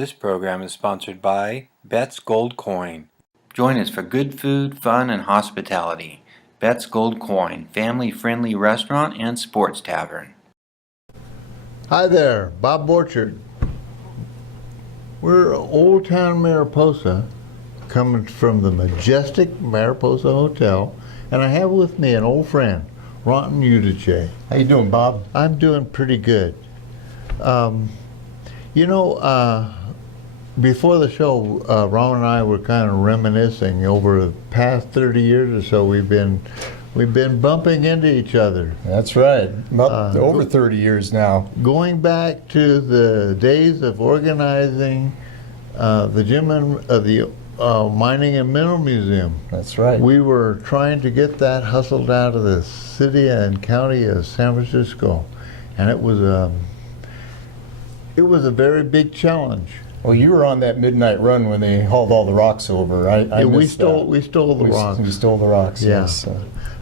This program is sponsored by Bet's Gold Coin. Join us for good food, fun, and hospitality. Bet's Gold Coin, family-friendly restaurant and sports tavern. Hi there, Bob Borchard. We're Old Town Mariposa, coming from the majestic Mariposa Hotel, and I have with me an old friend, Ron Iudice. How you doing, Bob? I'm doing pretty good. Before the show, Ron and I were kind of reminiscing over the past 30 years or so. We've been bumping into each other. That's right. Over 30 years now. Going back to the days of organizing the Mining and Mineral Museum. That's right. We were trying to get that hustled out of the city and county of San Francisco, and it was a very big challenge. Well, you were on that midnight run when they hauled all the rocks over, right? We stole the rocks. We stole the rocks. Yeah. Yes.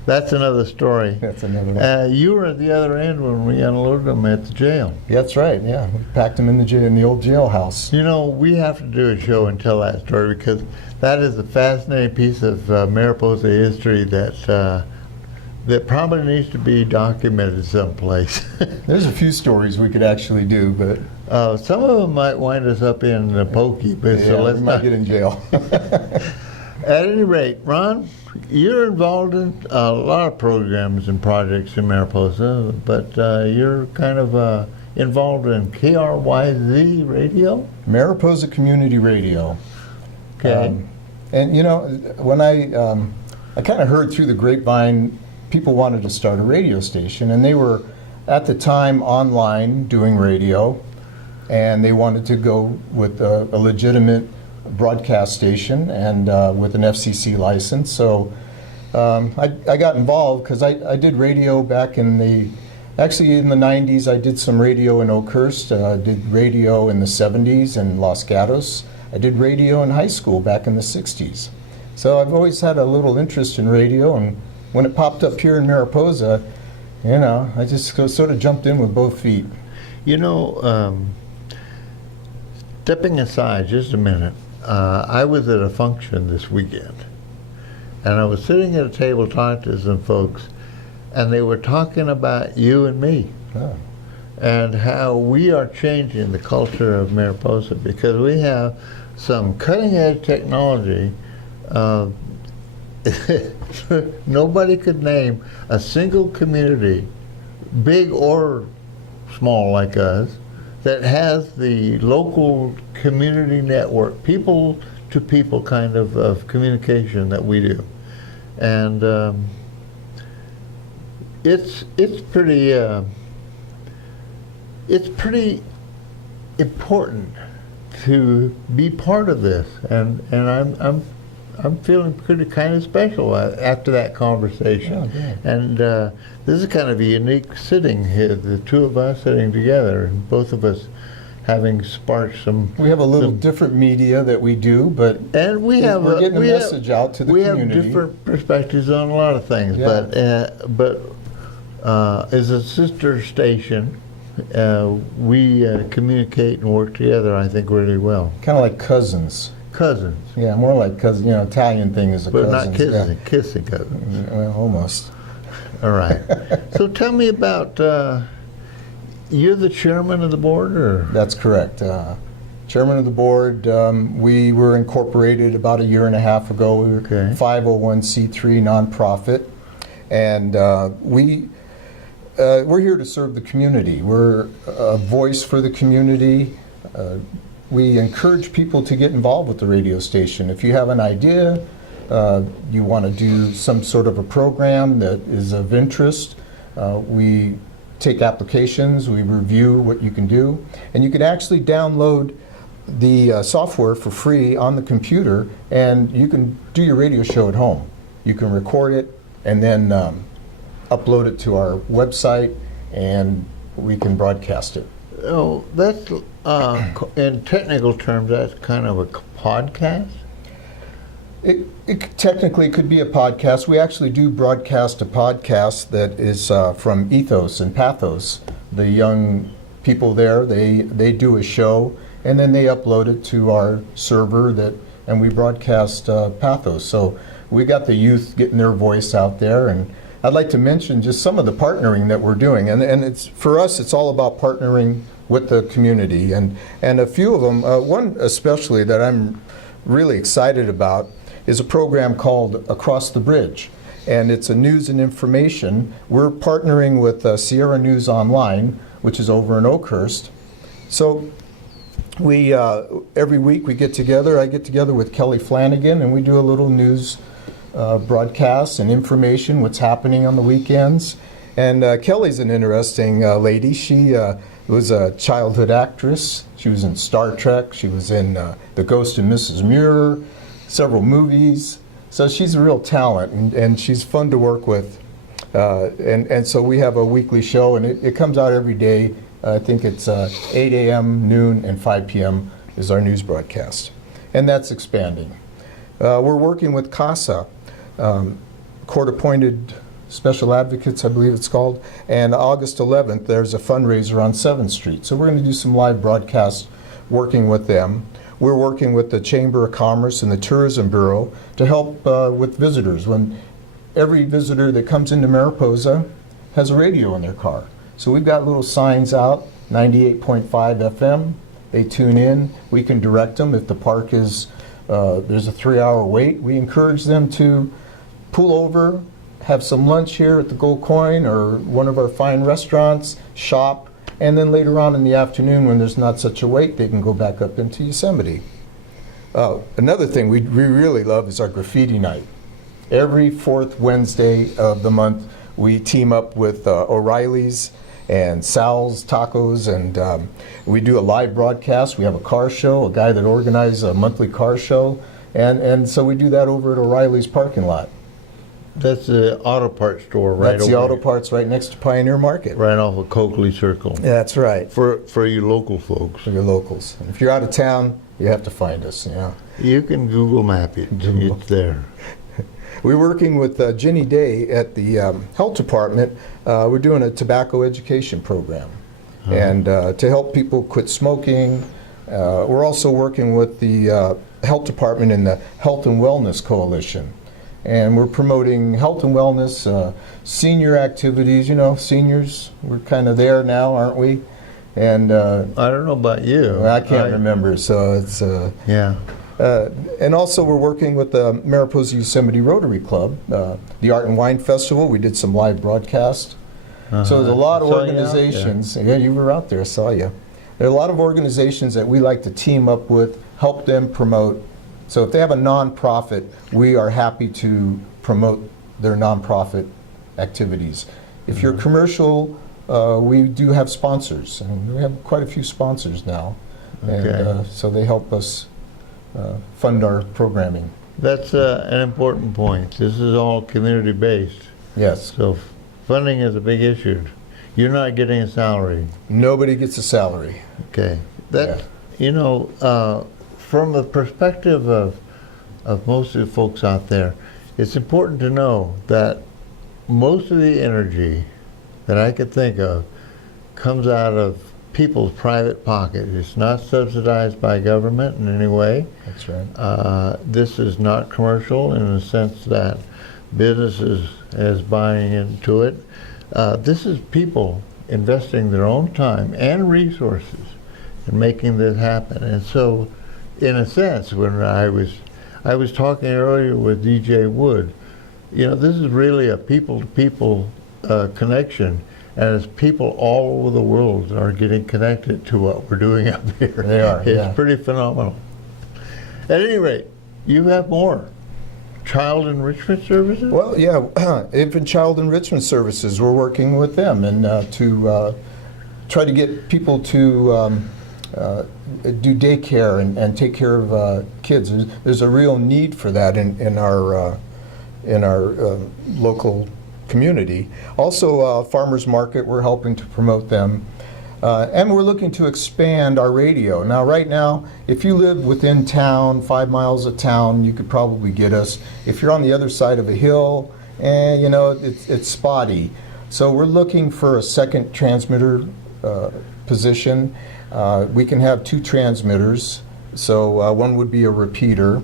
That's another story. That's another one. You were at the other end when we unloaded them at the jail. That's right. Yeah, we packed them in the old jailhouse. You know, we have to do a show and tell that story because that is a fascinating piece of Mariposa history that probably needs to be documented someplace. There's a few stories we could actually do, but some of them might wind us up in the pokey. But yeah, we might get in jail. At any rate, Ron, you're involved in a lot of programs and projects in Mariposa, but you're kind of involved in KRYZ Radio? Mariposa Community Radio. Okay. And you know, when I kind of heard through the grapevine, people wanted to start a radio station, and they were at the time online doing radio, and they wanted to go with a legitimate broadcast station and with an FCC license. So I got involved because I did radio back in the 90s. I did some radio in Oakhurst, did radio in the 70s in Los Gatos. I did radio in high school back in the 60s. So I've always had a little interest in radio, and when it popped up here in Mariposa, you know, I just sort of jumped in with both feet. You know, stepping aside just a minute, I was at a function this weekend, and I was sitting at a table talking to some folks, and they were talking about you and me. Oh. And how we are changing the culture of Mariposa because we have some cutting-edge technology. Nobody could name a single community, big or small like us, that has the local community network, people-to-people kind of communication that we do. And it's pretty important to be part of this, and I'm feeling pretty kind of special after that conversation. Yeah, and this is kind of a unique sitting here, the two of us sitting together, and both of us having sparked some. We have a little different media that we do, but and we're getting a message out to the community. We have different perspectives on a lot of things, yeah. but as a sister station, we communicate and work together, I think, really well. Kind of like cousins. Cousins. Yeah, more like cousins. You know, Italian thing is a but cousins. Not kissing, yeah. Kissing cousins. Well, almost. All right. So tell me about, you're the chairman of the board, or? That's correct. Chairman of the board. We were incorporated about a year and a half ago. We were 501c3 nonprofit, and we're here to serve the community. We're a voice for the community. We encourage people to get involved with the radio station. If you have an idea, you want to do some sort of a program that is of interest, we take applications, we review what you can do, and you can actually download the software for free on the computer, and you can do your radio show at home. You can record it and then upload it to our website, and we can broadcast it. Oh, that's, in technical terms, that's kind of a podcast? It technically could be a podcast. We actually do broadcast a podcast that is from Ethos and Pathos. The young people there, they do a show, and then they upload it to our server and we broadcast Pathos. So we got the youth getting their voice out there, and I'd like to mention just some of the partnering that we're doing, and it's for us, it's all about partnering with the community, and a few of them, one especially that I'm really excited about is a program called Across the Bridge, and it's a news and information. We're partnering with Sierra News Online, which is over in Oakhurst. So we every week we get together. I get together with Kelly Flanagan, and we do a little news broadcast and information, what's happening on the weekends. And Kelly's an interesting lady. She was a childhood actress. She was in Star Trek. She was in The Ghost and Mrs. Muir, several movies. So she's a real talent, and she's fun to work with. And so we have a weekly show, and it comes out every day. I think it's 8 a.m., noon, and 5 p.m. is our news broadcast. And that's expanding. We're working with CASA, Court-Appointed Special Advocates, I believe it's called. And August 11th, there's a fundraiser on 7th Street. So we're going to do some live broadcasts working with them. We're working with the Chamber of Commerce and the Tourism Bureau to help with visitors. When every visitor that comes into Mariposa has a radio in their car. So we've got little signs out, 98.5 FM. They tune in. We can direct them. If the park is, there's a 3-hour wait, we encourage them to pull over, have some lunch here at the Gold Coin or one of our fine restaurants, shop, and then later on in the afternoon when there's not such a wait, they can go back up into Yosemite. Another thing we really love is our graffiti night. Every fourth Wednesday of the month, we team up with O'Reilly's and Sal's Tacos, and we do a live broadcast. We have a car show, a guy that organizes a monthly car show, and so we do that over at O'Reilly's parking lot. That's the auto parts store right That's over the auto here. parts right next to Pioneer Market. Right off of Coakley Circle. Yeah, that's right. For you local folks. For your locals. And if you're out of town, you have to find us. Yeah. You can Google map it. It's there. We're working with Ginny Day at the health department. We're doing a tobacco education program, and to help people quit smoking. We're also working with the health department in the Health and Wellness Coalition, and we're promoting health and wellness, senior activities. You know, seniors, we're kind of there now, aren't we? And I don't know about you. I can't remember, so it's yeah. And also we're working with the Mariposa Yosemite Rotary Club, the Art and Wine Festival. We did some live broadcast. So there's a lot of organizations. Yeah, you were out there, I saw you. There are a lot of organizations that we like to team up with, help them promote. So if they have a nonprofit, we are happy to promote their nonprofit activities. If you're commercial, we do have sponsors, and we have quite a few sponsors now. Okay. And so they help us fund our programming. That's an important point. This is all community-based. Yes. So funding is a big issue. You're not getting a salary. Nobody gets a salary. Okay. That, you know, from the perspective of most of the folks out there, it's important to know that most of the energy that I could think of comes out of people's private pocket. It's not subsidized by government in any way. That's right. This is not commercial in the sense that businesses is buying into it. This is people investing their own time and resources in making this happen. And so, in a sense, when I was talking earlier with DJ Wood, you know, this is really a people-to-people connection. And as people all over the world are getting connected to what we're doing up here. They are, It's pretty phenomenal. At any rate, you have more. Child enrichment services? Well, yeah, infant child enrichment services, we're working with them and to try to get people to do daycare and take care of kids. There's a real need for that in our local community. Also, farmers market, we're helping to promote them. And we're looking to expand our radio. Now, right now, if you live within town, 5 miles of town, you could probably get us. If you're on the other side of a hill, you know, it's spotty. So we're looking for a second transmitter position. We can have 2 transmitters, so one would be a repeater.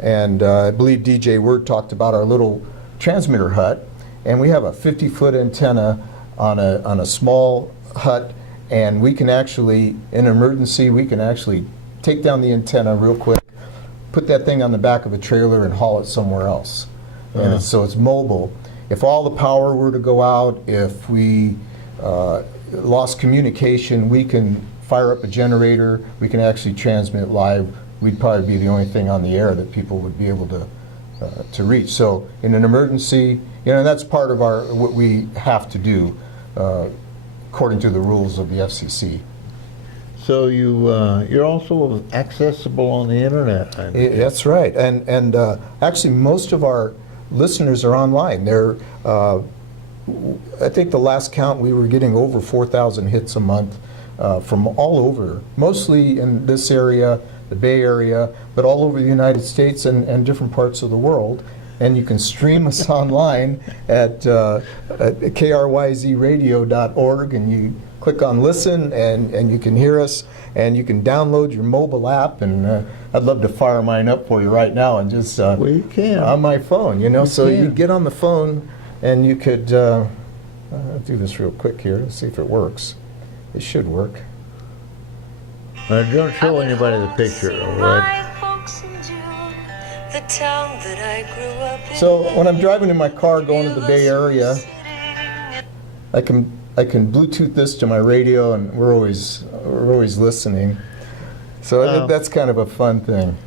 And I believe DJ Word talked about our little transmitter hut, and we have a 50-foot antenna on a small hut, and we can actually, in an emergency, we can actually take down the antenna real quick, put that thing on the back of a trailer and haul it somewhere else. And so it's mobile. If all the power were to go out, if we lost communication, we can fire up a generator, we can actually transmit live. We'd probably be the only thing on the air that people would be able to reach. So in an emergency, that's part of what we have to do according to the rules of the FCC. So you're also accessible on the internet. That's right, and actually most of our listeners are online. They're, I think the last count we were getting over 4,000 hits a month from all over, mostly in this area, the Bay Area, but all over the United States and different parts of the world. And you can stream us online at KRYZradio.org, and you click on listen, and you can hear us, and you can download your mobile app, and I'd love to fire mine up for you right now and just well, you can. On my phone, so you get on the phone and you could I'll do this real quick here to see if it works. It should work. Don't show anybody the picture, all right? So when I'm driving in my car going to the Bay Area, I can Bluetooth this to my radio, and we're always listening. So that's kind of a fun thing.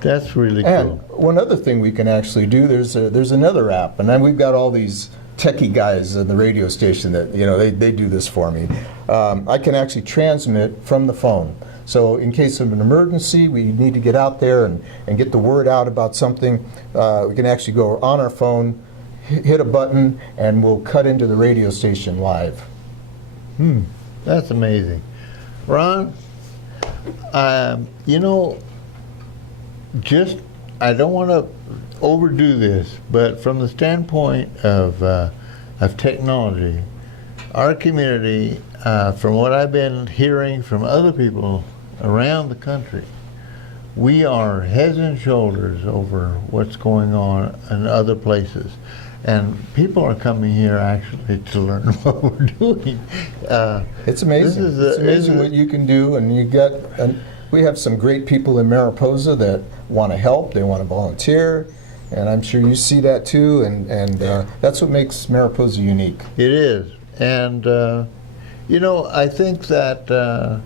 That's really and cool. One other thing we can actually do, there's another app, and then we've got all these techie guys in the radio station that they do this for me. I can actually transmit from the phone. So in case of an emergency, we need to get out there and get the word out about something. We can actually go on our phone, hit a button, and we'll cut into the radio station live. That's amazing. Ron, I don't want to overdo this, but from the standpoint of technology, our community, from what I've been hearing from other people around the country, we are heads and shoulders over what's going on in other places. And people are coming here actually to learn what we're doing. It's amazing. It's amazing what you can do, and we have some great people in Mariposa that want to help, they want to volunteer, and I'm sure you see that too, and that's what makes Mariposa unique. It is. And I think that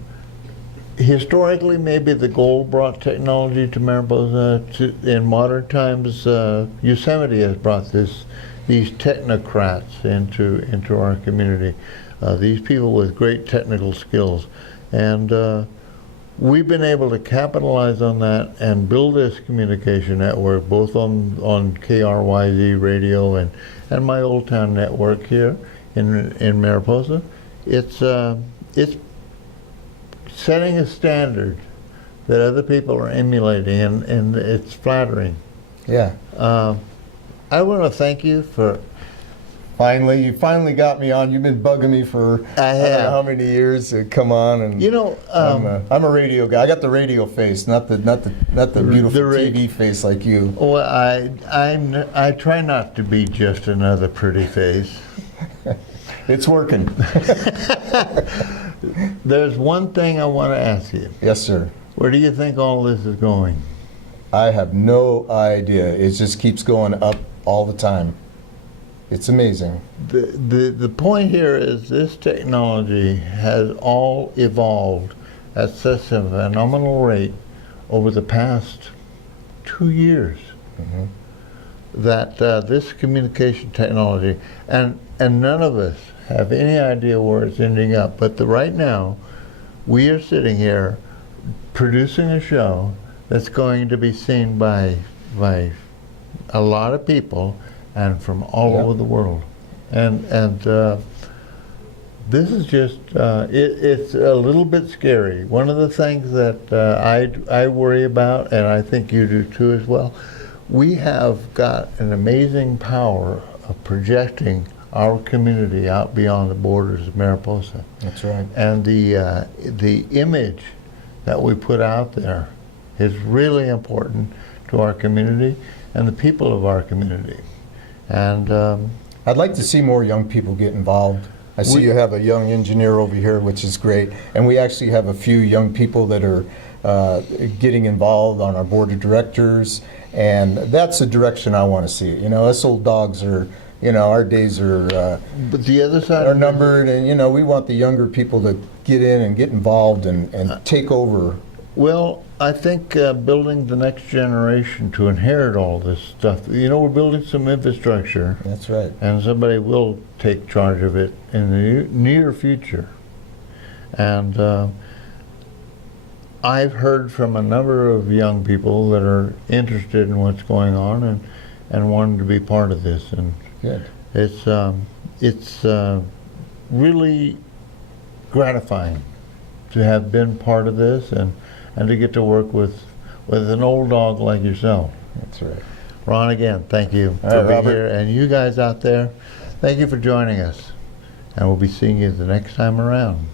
historically maybe the gold brought technology to Mariposa. In modern times, Yosemite has brought these technocrats into our community. These people with great technical skills. And we've been able to capitalize on that and build this communication network, both on KRYZ radio and my Old Town network here in Mariposa. It's setting a standard that other people are emulating, and it's flattering. Yeah. I want to thank you for... You finally got me on. You've been bugging me for I don't know how many years to come on, and I'm a radio guy. I got the radio face, not the beautiful TV face like you. Well, I try not to be just another pretty face. It's working. There's one thing I want to ask you. Yes, sir. Where do you think all this is going? I have no idea. It just keeps going up all the time. It's amazing. The point here is this technology has all evolved at such a phenomenal rate over the past 2 years that this communication technology, and none of us have any idea where it's ending up, but right now we are sitting here producing a show that's going to be seen by a lot of people and from all over the world, and this is just it's a little bit scary. One of the things that I worry about, and I think you do too as well, we have got an amazing power of projecting our community out beyond the borders of Mariposa. That's right. And the image that we put out there is really important to our community and the people of our community. And I'd like to see more young people get involved. I see you have a young engineer over here, which is great, and we actually have a few young people that are getting involved on our board of directors, and that's the direction I want to see it. You know, us old dogs are, you know, our days are but the other side are numbered, and you know, we want the younger people to get in and get involved and take over. Well, I think building the next generation to inherit all this stuff, you know, we're building some infrastructure. That's right. And somebody will take charge of it in the near future. And I've heard from a number of young people that are interested in what's going on and wanting to be part of this. And Good. It's really gratifying to have been part of this and to get to work with an old dog like yourself. That's right. Ron, again, thank you All for right, being Robert. here. And you guys out there, thank you for joining us. And we'll be seeing you the next time around.